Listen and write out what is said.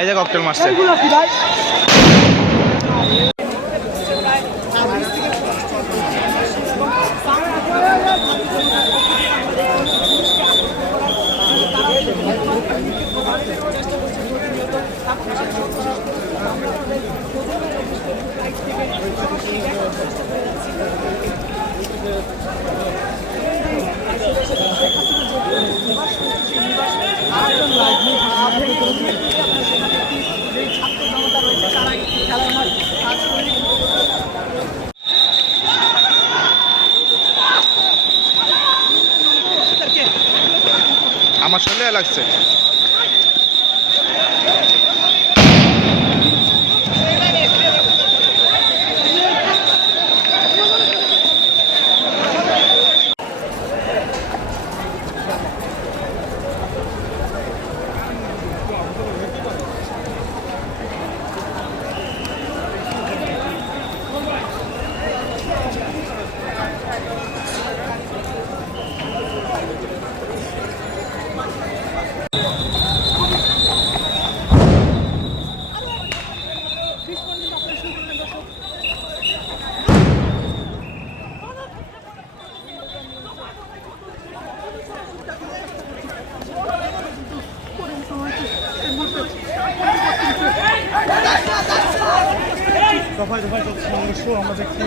এই যে ককটেল মারছে। এইগুলো কি আমার শরীরে লাগছে। দফায় দফায় সংঘর্ষ আমরা দেখছি